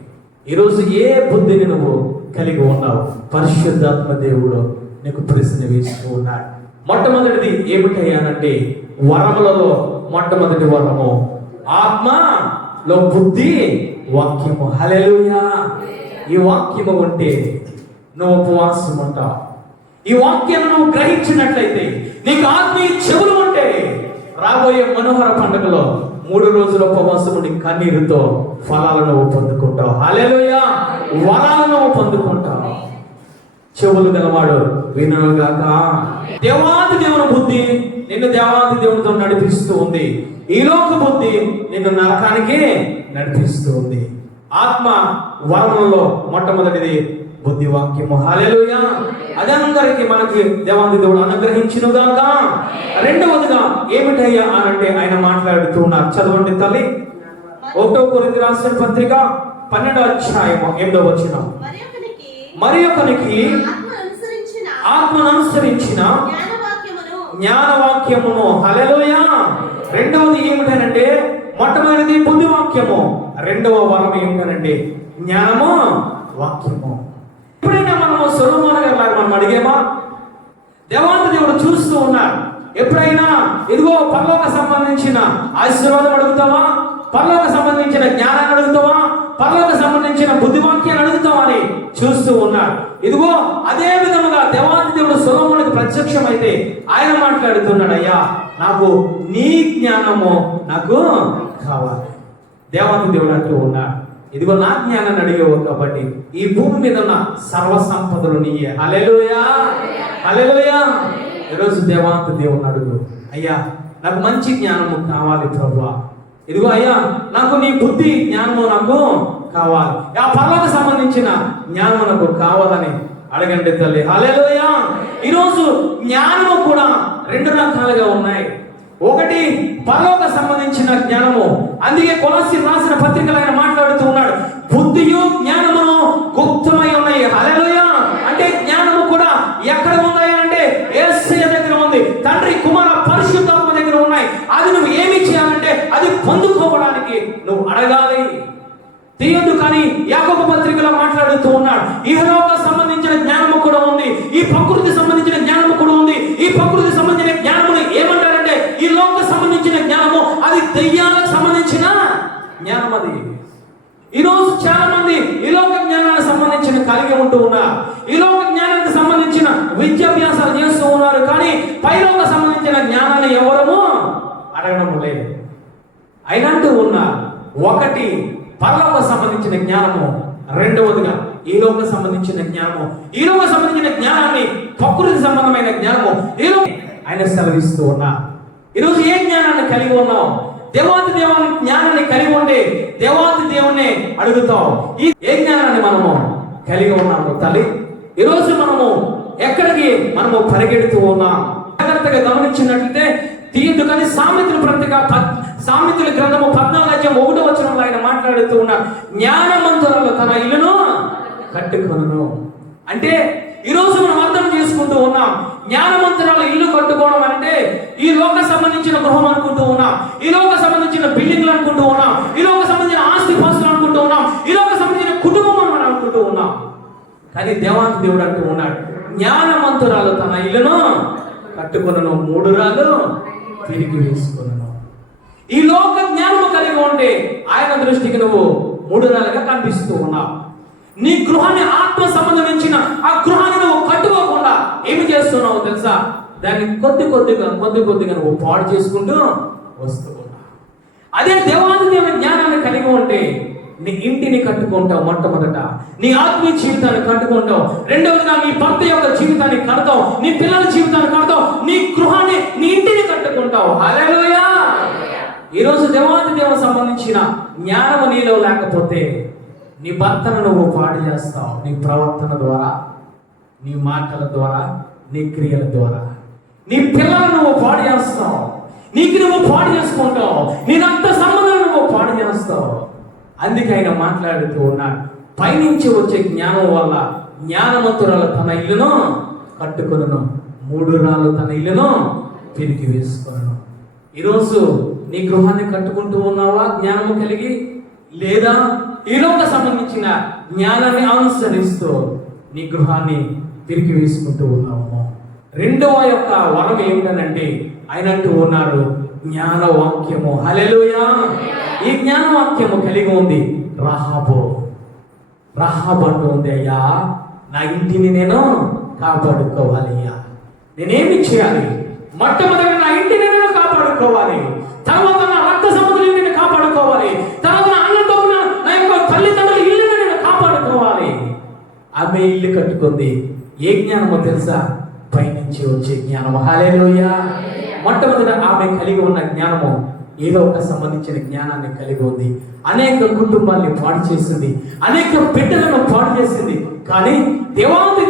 ఈరోజు ఏ బుద్ధిని నువ్వు కలిగి ఉన్నావు? పరిశుద్ధాత్మ దేవుడు నీకు ప్రశ్న వేస్తూ ఉన్నాడు. మొట్టమొదటిది ఏమిటయ్యానంటే, వరములలో మొట్టమొదటి వరము ఆత్మలో బుద్ధి, వాక్యము. హల్లెలూయా! ఈ వాక్యము ఉంటే నువ్వు ఉపవాసం ఉంటావు. ఈ వాక్యాన్ని నువ్వు గ్రహించినట్లయితే, నీకు ఆత్మీయ చెవులు ఉంటే, రాబోయే మనోహర పండుగలో 3 రోజుల ఉపవాసము నీ కన్నీరుతో ఫలాలను పొందుకుంటావు. హల్లెలూయా! వరాలను పొందుకుంటావు. చెవులు గలవాడు వినుగాక. దేవాది దేవుని బుద్ధి నిన్ను దేవాది దేవునితో నడిపిస్తూ ఉంది. ఈ లోక బుద్ధి నిన్ను నరకానికి నడిపిస్తూ ఉంది. ఆత్మ వరములలో మొట్టమొదటిది బుద్ధి, వాక్యము. హల్లెలూయా! అదందరికీ మనకి దేవాది దేవుడు అనుగ్రహించినగాక. రెండవదిగా ఏమిటయ్యా అనంటే ఆయన మాట్లాడుతూ ఉన్నారు. చదవండి తల్లి. 1 కొరింథీయులకు రాసిన పత్రిక 12వ అధ్యాయము 8వ వచనం. మరి ఒకనికి ఆత్మను అనుసరించిన జ్ఞానవాక్యమును. హల్లెలూయా! రెండవది ఏమిటనంటే, మొట్టమొదటిది బుద్ధి వాక్యము, రెండవ వరం ఏమిటనంటే జ్ఞానము, వాక్యము. ఎప్పుడైనా మనము సొలొమోను గారి లాగా మనం అడిగేమా? దేవాది దేవుడు చూస్తూ ఉన్నాడు. ఎప్పుడైనా ఇదిగో పరలోక సంబంధించిన ఆశీర్వాదం అడుగుతావా? పరలోక సంబంధించిన జ్ఞానాన్ని అడుగుతావా? పరలోక సంబంధించిన బుద్ధివాక్యాన్ని అడుగుతావా అని చూస్తూ ఉన్నాడు. ఇదిగో అదే విధముగా దేవాది దేవుడు సొలొమోనుకు ప్రత్యక్షమైతే ఆయన మాట్లాడుతున్నాడు, అయ్యా నాకు నీ జ్ఞానము నాకు కావాలి. దేవాది దేవుడు అంటూ ఉన్నాడు, ఇదిగో నా జ్ఞానాన్ని అడిగేవు కాబట్టి ఈ భూమి మీద ఉన్న సర్వ సంపదలు నీయే. హల్లెలూయా! హల్లెలూయా! ఈరోజు దేవాది దేవుని అడుగు, అయ్యా నాకు మంచి జ్ఞానము కావాలి ప్రభువా. ఇదిగో అయ్యా నాకు నీ బుద్ధి జ్ఞానము నాకు కావాలి. ఆ పరలోక సంబంధించిన జ్ఞానము నాకు కావాలని అడగండి తల్లి. హల్లెలూయా! ఈరోజు జ్ఞానము కూడా 2 రకాలుగా ఉన్నాయి. ఒకటి పరలోక సంబంధించిన జ్ఞానము. అందుకే కొలస్సీయులకు రాసిన పత్రికలో ఆయన మాట్లాడుతూ ఉన్నాడు, బుద్ధియు జ్ఞానమును గుప్తమై ఉన్నాయి. హల్లెలూయా! అంటే జ్ఞానము కూడా ఎక్కడ ఉన్నాయి అంటే యేసయ్య దగ్గర ఉంది, తండ్రి కుమార పరిశుద్ధాత్మ దగ్గర ఉన్నాయి. అది నువ్వు ఏమి చేయాలంటే అది పొందుకోవడానికి నువ్వు అడగాలి, తీయదు. కానీ యాకోబు పత్రికలో మాట్లాడుతూ ఉన్నాడు, ఇహలోక సంబంధించిన జ్ఞానము కూడా ఉంది, ఈ ప్రకృతి సంబంధించిన జ్ఞానము కూడా ఉంది. ఈ ప్రకృతి సంబంధించిన జ్ఞానమును ఏమంటారంటే ఈ లోక సంబంధించిన జ్ఞానము అది దెయ్యాలకు సంబంధించిన జ్ఞానం. అది ఈరోజు చాలా మంది ఈ లోక జ్ఞానానికి సంబంధించిన కలిగి ఉంటూ ఉన్నారు. ఈ లోక జ్ఞానానికి సంబంధించిన విద్యాభ్యాసాలు చేస్తూ ఉన్నారు. కానీ పైలోక సంబంధించిన జ్ఞానాన్ని ఎవరము అడగడం లేదు. అయినంటూ ఉన్నారు. ఒకటి పరలోక సంబంధించిన జ్ఞానము, రెండవదిగా ఈ లోక సంబంధించిన జ్ఞానము. ఈ లోక సంబంధించిన జ్ఞానాన్ని ప్రకృతి సంబంధమైన జ్ఞానము ఆయన సెలవిస్తూ ఉన్నా. ఈరోజు ఏ జ్ఞానాన్ని కలిగి ఉన్నావు? దేవాది దేవుని జ్ఞానాన్ని కలిగి ఉండే దేవాది దేవుణ్ణి అడుగుతావు. ఈ ఏ జ్ఞానాన్ని మనము కలిగి ఉన్నాము తల్లి? ఈరోజు మనము ఎక్కడికి మనము పరిగెడుతూ ఉన్నాం? జాగ్రత్తగా గమనించినట్లయితే తీయదు. కానీ సామెతల గ్రంథము 14వ వచనంలో ఆయన మాట్లాడుతూ ఉన్నారు, జ్ఞానవంతురాలు తన ఇల్లును కట్టుకొనును. అంటే ఈరోజు మనం అర్థం చేసుకుంటూ ఉన్నాం, జ్ఞానవంతురాలు ఇల్లు కట్టుకోవడం అంటే ఈ లోక సంబంధించిన గృహం అనుకుంటూ ఉన్నాం, ఈ లోక సంబంధించిన బిల్డింగ్లు అనుకుంటూ ఉన్నాం, ఈ లోక సంబంధించిన ఆస్తి పాస్తులు అనుకుంటూ ఉన్నాం, ఈ లోక సంబంధించిన కుటుంబం మనం అనుకుంటూ ఉన్నాం. కానీ దేవాది దేవుడు అంటూ ఉన్నాడు, జ్ఞానవంతురాలు తన ఇల్లును కట్టుకొనును, 3 రాళ్ళు తిరిగి వేసుకొనును. ఈ లోక జ్ఞానము కలిగి ఉంటే ఆయన దృష్టికి నువ్వు 3 రాళ్ళుగా కనిపిస్తూ ఉన్నావు. నీ గృహాన్ని ఆత్మ సంబంధించిన ఆ గృహాన్ని నువ్వు కట్టుకోకుండా ఏమి చేస్తున్నావు తెలుసా? దాన్ని కొద్ది కొద్దిగా నువ్వు పాడు చేసుకుంటూ వస్తూ ఉన్నావు. అదే దేవాది దేవుని జ్ఞానాన్ని కలిగి ఉంటే నీ ఇంటిని కట్టుకుంటావు. మొట్టమొదట నీ ఆత్మీయ జీవితాన్ని కట్టుకుంటావు. రెండవదిగా నీ భర్త యొక్క జీవితాన్ని కడతావు, నీ పిల్లల జీవితాన్ని కడతావు, నీ గృహాన్ని నీ ఇంటిని కట్టుకుంటావు. హల్లెలూయా! ఈరోజు దేవాది దేవునికి సంబంధించిన జ్ఞానము నీలో లేకపోతే నీ భర్తను నువ్వు పాడు చేస్తావు. నీ ప్రవర్తన ద్వారా, నీ మాటల ద్వారా, నీ క్రియల ద్వారా. నీ పిల్లలను నువ్వు పాడు చేస్తావు, నీకు నువ్వు పాడు చేసుకుంటావు, నీ రక్త సంబంధాలను నువ్వు పాడు చేస్తావు. అందుకే ఆయన మాట్లాడుతూ ఉన్నాడు, పైనుంచి వచ్చే జ్ఞానం వల్ల జ్ఞానవంతురాలు తన ఇల్లును కట్టుకొనును, మూడు రాళ్ళు తన ఇల్లును తిరిగి వేసుకొనును. ఈరోజు నీ గృహాన్ని కట్టుకుంటూ ఉన్నావా జ్ఞానము కలిగి? లేదా ఈలోక సంబంధించిన జ్ఞానాన్ని అనుసరిస్తూ నీ గృహాన్ని తిరిగి వేసుకుంటూ ఉన్నాము? రెండవ యొక్క వరం ఏమిటనంటే ఆయన అంటూ ఉన్నారు, జ్ఞాన వాక్యము. హల్లెలూయా! ఈ జ్ఞాన వాక్యము కలిగి ఉంది రహాబు. రహాబు అంటూ ఉంది, అయ్యా నా ఇంటిని నేను కాపాడుకోవాలి అయ్యా. నేనేమి చేయాలి? మొట్టమొదటి నా ఇంటిని నేను కాపాడుకోవాలి, తర్వాత నా రక్త సముద్రాన్ని నేను కాపాడుకోవాలి, తర్వాత నా అన్నతో నా యొక్క తల్లిదండ్రుల ఇల్లుని నేను కాపాడుకోవాలి. ఆమె ఇల్లు కట్టుకుంది. ఏ జ్ఞానమో తెలుసా? పైనుంచి వచ్చే జ్ఞానము. హల్లెలూయా! మొట్టమొదట ఆమె కలిగి ఉన్న జ్ఞానము ఏదో ఒక సంబంధించిన జ్ఞానాన్ని కలిగి ఉంది. అనేక కుటుంబాన్ని పాడు చేసింది, అనేక బిడ్డలను పాడు చేసింది. కానీ దేవాది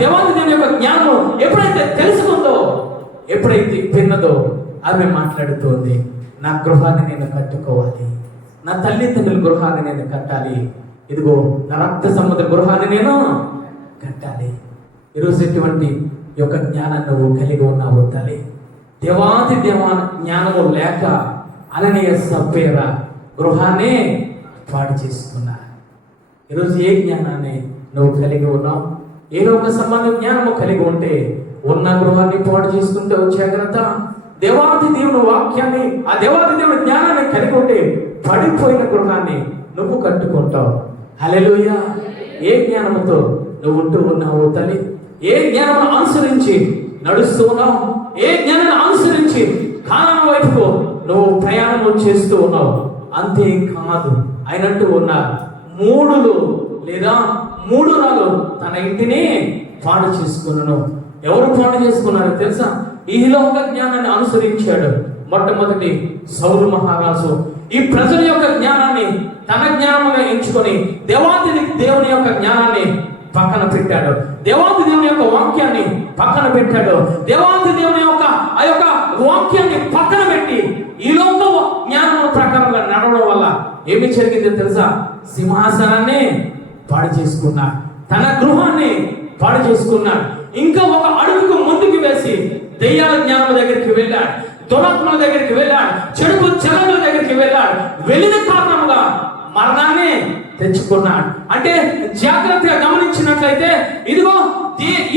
దేవుని యొక్క జ్ఞానం ఎప్పుడైతే తెలుసుకుందో, ఎప్పుడైతే విన్నదో, ఆమె మాట్లాడుతోంది, నా గృహాన్ని నేను కట్టుకోవాలి, నా తల్లిదండ్రుల గృహాన్ని నేను కట్టాలి, ఇదిగో నా రక్త సముద్ర గృహాన్ని నేను కట్టాలి. ఈరోజు ఎటువంటి యొక్క జ్ఞానాన్ని నువ్వు కలిగి ఉన్నావు తల్లి? దేవాది జ్ఞానము లేక అననీయ సప్పేరా గృహాన్ని పాడు చేసుకున్నా. ఈరోజు ఏ జ్ఞానాన్ని నువ్వు కలిగి ఉన్నావు? ఏదో ఒక సంబంధ జ్ఞానము కలిగి ఉంటే ఉన్న గృహాన్ని పాడు చేసుకుంటే జాగ్రత్త. దేవాది దేవుని వాక్యాన్ని, ఆ దేవాది దేవుని జ్ఞానాన్ని కలిగి ఉంటే పడిపోయిన గృహాన్ని నువ్వు కట్టుకుంటావు. హల్లెలూయా! ఏ జ్ఞానముతో నువ్వు ఉంటూ ఉన్నావు తల్లి? ఏ జ్ఞానం అనుసరించి నడుస్తూ ఉన్నావు? ఏ జ్ఞానాన్ని అనుసరించి కాలం వైపుకు నువ్వు ప్రయాణం చేస్తూ ఉన్నావు? అంతేకాదు, ఆయనంటూ ఉన్నారు, మూడులు లేదా మూడు రాళ్ళు తన ఇంటిని పాడు చేసుకున్నాను. ఎవరు పాడు చేసుకున్నారో తెలుసా? ఈ లోక జ్ఞానాన్ని అనుసరించాడు. మొట్టమొదటి సౌలు మహారాజు ఈ ప్రజల యొక్క జ్ఞానాన్ని తన జ్ఞానంగా ఎంచుకొని దేవుని యొక్క జ్ఞానాన్ని పక్కన పెట్టాడు. దేవాది దేవుని యొక్క వాక్యాన్ని పక్కన పెట్టాడు. దేవాది దేవుని యొక్క ఆ యొక్క వాక్యాన్ని పక్కన పెట్టి ఈ లోక జ్ఞానం ప్రకారంగా నడవడం వల్ల ఏమి జరిగిందో తెలుసా? సింహాసనాన్ని పాడు చేసుకున్నాడు, తన గృహాన్ని పాడు చేసుకున్నాడు. ఇంకా ఒక అడుగుకు ముందుకు వేసి దెయ్యాల జ్ఞానం దగ్గరికి వెళ్ళాడు, దురాత్మల దగ్గరికి వెళ్ళాడు, చెడుపు చెలల దగ్గరికి వెళ్ళాడు. వెళ్ళిన కారణంగా మరణాన్ని తెచ్చుకున్నాడు. అంటే జాగ్రత్తగా గమనించినట్లయితే ఇదిగో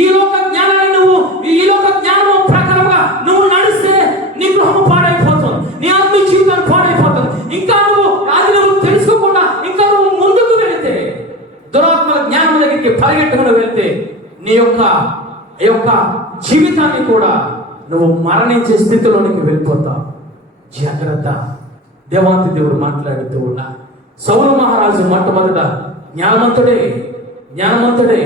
ఈ లోక జ్ఞానాన్ని నువ్వు ఈ లోక జ్ఞానం ప్రకారంగా నువ్వు నడిస్తే నీ గృహం పాడైపోతుంది, నీ ఆత్మీయ జీవితం పాడైపోతుంది. ఇంకా నువ్వు అది నువ్వు తెలుసుకోకుండా ఇంకా నువ్వు ముందుకు వెళితే, దురాత్మల జ్ఞానం దగ్గరికి పరిగెట్టుకుని వెళ్తే నీ యొక్క జీవితాన్ని కూడా నువ్వు మరణించే స్థితిలోనికి వెళ్ళిపోతావు. జాగ్రత్త. దేవాతి దేవుడు మాట్లాడుతూ ఉన్నా. సౌలు మహారాజు మొట్టమొదట జ్ఞానవంతుడే,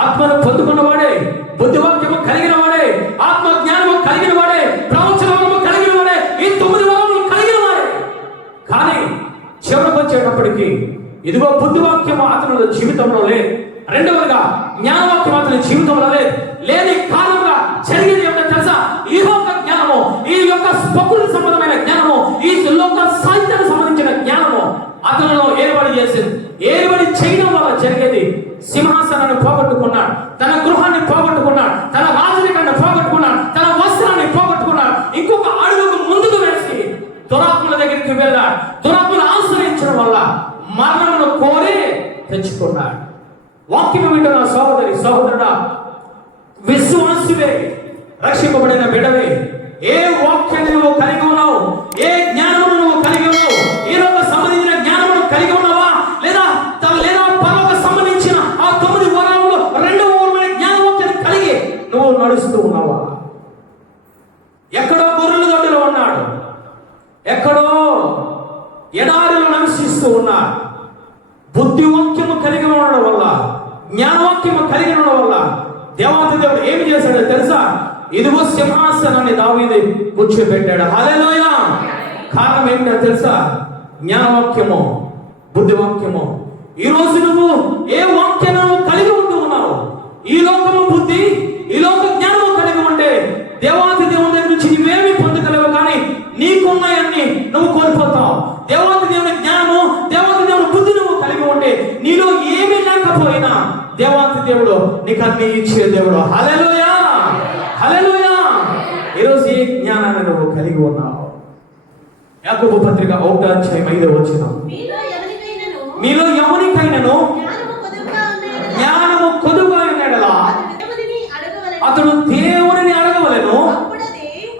ఆత్మను పొందుకున్నవాడే, బుద్ధివాక్యము కలిగిన వాడే, ఆత్మ జ్ఞానము కలిగిన వాడే, ప్రవచనము కలిగిన వాడే, ఈ 9 వరములు కలిగిన వాడే. కానీ చివరికి వచ్చేటప్పటికి ఇదిగో బుద్ధివాక్యము అతని జీవితంలో లేదు, రెండవదిగా జ్ఞానవాక్యం అతని జీవితంలో లేదు. లేని కారణంగా జరిగేది ఏమిటో తెలుసా? ఈ లోక జ్ఞానము, ఈ యొక్క ప్రకృతి సంబంధమైన జ్ఞానము, ఈ లోక సాహిత్యానికి సంబంధించిన జ్ఞానము అతను ఏర్పడి చేయడం వల్ల జరిగేది సింహాసనాన్ని పోగొట్టుకున్నాడు, తన గృహాన్ని పోగొట్టుకున్నాడు, తన రాజరికాన్ని పోగొట్టుకున్నాడు, తన వస్త్రాన్ని పోగొట్టుకున్నాడు. ఇంకొక అడుగుకు ముందుకు వేసి దురాత్మల దగ్గరికి వెళ్ళాడు. దురాత్మను ఆశ్రయించడం వల్ల మరణమును కోరి తెచ్చుకున్నాడు. వాక్యం వింటున్న సహోదరుడా, విశ్వాసువే, రక్షింపబడిన బిడ్డవే, ఏ వాక్యాన్ని నువ్వు కలిగి ఉన్నావు? ఏ జ్ఞానమును నువ్వు కలిగి ఉన్నావు? ఈ లోక సంబంధించిన జ్ఞానమును కలిగి ఉన్నావా? లేదా పరలోక సంబంధించిన ఆ 9 వరాలలో 2వ వరమైన జ్ఞానవాక్యాన్ని కలిగి నువ్వు నడుస్తూ ఉన్నావా? ఎక్కడో గొర్రెల దొడ్డిలో ఉన్నాడు, ఎక్కడో ఎడారిలో నివసిస్తూ ఉన్నాడు. బుద్ధివాక్యము కలిగి ఉండడం వల్ల, జ్ఞానవాక్యము కలిగి ఉండడం వల్ల దేవాది దేవుడు ఏమి చేశాడో తెలుసా? ఇదిగో సింహాసనాన్ని దావీదు కూర్చోబెట్టాడు. హల్లెలూయా! కారణం ఏంటో తెలుసా? జ్ఞానవాక్యము, బుద్ధివాక్యము. ఈ రోజు నువ్వు ఏ వాక్యాన్ని కలిగి ఉంటూ ఉన్నావు? ఈ లోకము బుద్ధి, ఈ లోక జ్ఞానము కలిగి ఉంటే దేవాది దేవుని దగ్గర నుంచి నువ్వేమి పొందగలవు, కానీ నీకున్నాయన్ని నువ్వు కోల్పోతావు. దేవాది దేవుని జ్ఞానము, దేవాది దేవుని బుద్ధి దేవాతి దేవుడు నీకు అన్ని ఇచ్చే దేవుడు. హల్లెలూయా, హల్లెలూయా. ఈరోజు ఈ జ్ఞానాన్ని నువ్వు కలిగి ఉన్నావు. యాకోబు పత్రిక 1:5 మీలో ఎవరికైనాను జ్ఞానము కొదువుగా ఉన్నడలా అతడు దేవునిని అడగవలెను,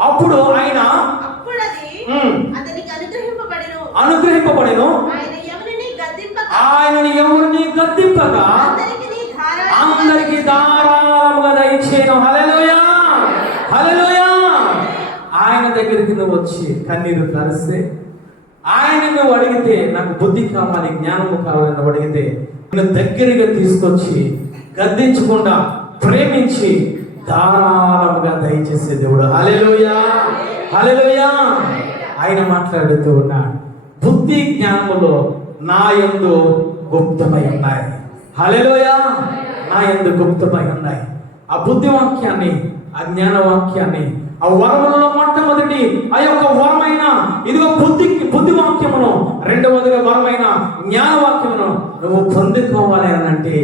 అప్పుడు ఆయన అనుగ్రహింపబడెను. ఆయనని ఎవరిని గద్దింపక అందరికి ధారాళముగా దయచేయను. హల్లెలూయా, హల్లెలూయా. ఆయన దగ్గరికి నువ్వు వచ్చి కన్నీరు కలిస్తే, ఆయన నువ్వు అడిగితే నాకు బుద్ధి కావాలి, జ్ఞానము కావాలని నువ్వు అడిగితే నేను దగ్గరగా తీసుకొచ్చి గద్దించకుండా ప్రేమించి ధారాళముగా దయచేసే దేవుడు. హల్లెలూయా, హల్లెలూయా. ఆయన మాట్లాడుతూ ఉన్నాడు, బుద్ధి జ్ఞానములో నా యందు గుప్తమై ఉన్నాయి. హల్లెలూయా, నా యందు గుప్తమై ఉన్నాయి. ఆ బుద్ధి వాక్యాన్ని, ఆ జ్ఞాన వాక్యాన్ని, ఆ వరములలో మొట్టమొదటి ఆ యొక్క వరమైన ఇదిగో బుద్ధి వాక్యమును, రెండవదిగా వరమైన జ్ఞాన వాక్యమును నువ్వు పొందుకోవాలి అని అంటే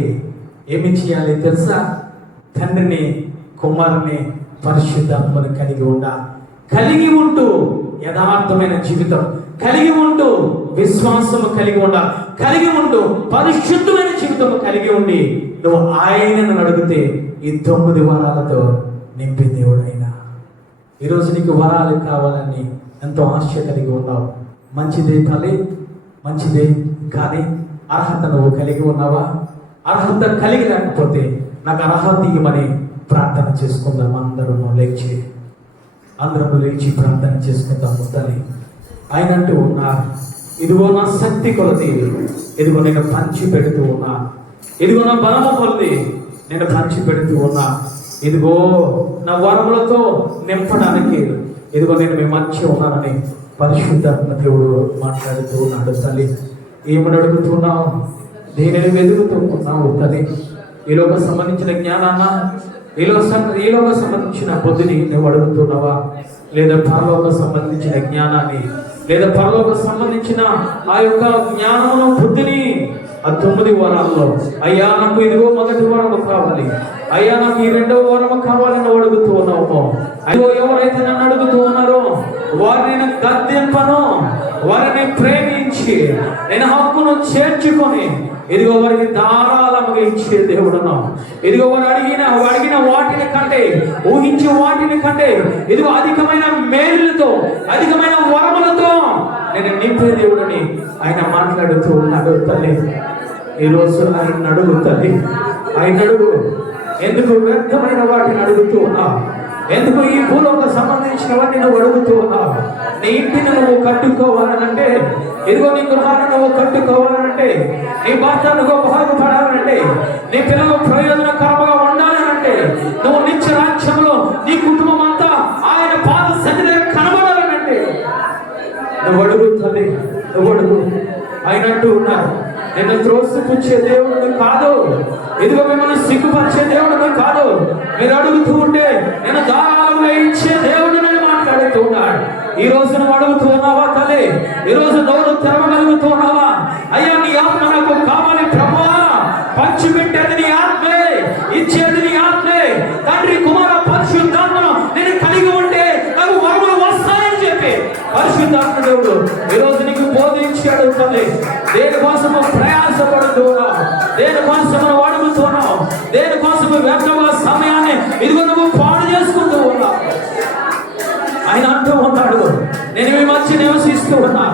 ఏమి చేయాలి తెలుసా? తండ్రిని, కుమారుని, పరిశుద్ధాత్మను కలిగి ఉంటూ యథార్థమైన జీవితం కలిగి ఉంటూ, విశ్వాసము కలిగి ఉండాలి, కలిగి ఉంటూ పరిశుద్ధమైన జీవితం కలిగి ఉండి నువ్వు ఆయనను అడిగితే ఈ 9 వరాలతో నింపే దేవుడైనా. ఈరోజు నీకు వరాలు కావాలని ఎంతో ఆశ కలిగి ఉన్నావు. మంచిదే తల్లి, మంచిదే. కానీ అర్హత నువ్వు కలిగి ఉన్నావా? అర్హత కలిగి లేకపోతే నాకు అర్హత ఇవ్వమని ప్రార్థన చేసుకుందాం. అందరూ లేచి ప్రార్థన చేసుకుందాము. తల్లి, ఆయన అంటూ ఉన్నారు, ఇదిగో నా శక్తి కొలది, ఇదిగో నేను పంచి పెడుతూ ఉన్నా, ఇదిగో నా బలము కొలది నేను పంచి పెడుతూ ఉన్నా, ఇదిగో నా వరములతో నింపడానికి ఇదిగో నేను మీ మధ్య ఉన్నానని పరిశుద్ధాత్మ దేవుడు మాట్లాడుతూ ఉన్నాడు. తల్లి, ఏమని అడుగుతున్నావు? దేనిని వెతుకుతూ ఉన్నావు? తల్లి, ఈలోక సంబంధించిన జ్ఞానాన్న, ఈలోక సంబంధించిన బుద్ధిని నువ్వు అడుగుతున్నావా? లేదా పరలోక సంబంధించిన జ్ఞానాన్ని, లేదా పరలోక సంబంధించిన ఆ యొక్క జ్ఞానమును, బుద్ధిని ఆ 9 వరాల్లో అయ్యా నాకు ఇదిగో మొదటి వరము కావాలి, అయ్యా నాకు ఈ 2వ వరము కావాలని అడుగుతూ ఉన్నావు. అయ్యో, ఎవరైతే నన్ను అడుగుతూ ఉన్నారో వారిని నేను గద్దింపను, వారిని ప్రేమించి నేను హక్కును చేర్చుకొని ఇదిగో వారికి ధారాళముగా ఇచ్చే దేవుడును. ఇదిగో వారు అడిగిన వాటిని కంటే, ఊహించే వాటిని కంటే ఇదిగో అధికమైన మేలులతో, అధికమైన వరములతో నేను నింపే దేవుడని ఆయన మాట్లాడుతూ ఉన్నాడు. తల్లి, ఈరోజు ఆయన అడుగు. తల్లి, ఆయన అడుగు. ఎందుకు వ్యర్థమైన వాటిని అడుగుతూ ఉన్నావు? ఎందుకు ఈ భూలోక సంబంధించినవన్నీ నువ్వు అడుగుతూ ఉన్నావు? నీ ఇంటిని నువ్వు కట్టుకోవాలనంటే, ఇదిగో నీ గృహాన్ని నువ్వు కట్టుకోవాలనంటే, నీ భర్త నువ్వు బాగుపడాలంటే, నీ పిల్లలు ప్రయోజనకరంగా ఉండాలనంటే, నువ్వు నిత్య రాజ్యంలో నీ కుటుంబం అంతా ఆయన పాద సన్నిధిలో కనబడాలనంటే నువ్వు అడుగు. తల్లి, నువ్వు అడుగు. ఆయన అంటూ ఉన్నారు, నిన్ను త్రోసిపుచ్చే దేవుడు కాదు, ఇదిగో మిమ్మల్ని సిగ్గుపరిచే దేవుడు కాదు. మీరు అడుగుతూ ఉంటే నేను ధారాళంగా ఇచ్చే దేవుడిని మాట్లాడుతూ ఉన్నాడు. ఈ రోజు నువ్వు అడుగుతూ ఉన్నావా తల్లి? ఈ రోజు నోరు తెరవగలుగుతూ ఉన్నావా? అయ్యా, నీ ఆత్మ నాకు కావాలి ప్రభువా, పంచిపెట్టేది నీ ఆత్మే, ఇచ్చేది నీ ఆత్మే. తండ్రి, కుమార, పరిశుద్ధాత్మను నేను కలిగి ఉంటే నాకు వరములు వస్తాయని చెప్పి పరిశుద్ధాత్మ దేవుడు ఈ రోజు నీకు బోధించాడు. తల్లి, దేనికోసము ప్రయాసపడుతున్నావు? దేనికోసము అడుగుతున్నావు? దేనికోసము వ్యర్థమైన సమయాన్ని ఇదిగో నువ్వు పాడు చేసుకుంటూ ఉన్నావు? ఆయన అంటూ ఉన్నాడు, నేను మీ మధ్య నివసిస్తూ ఉన్నా,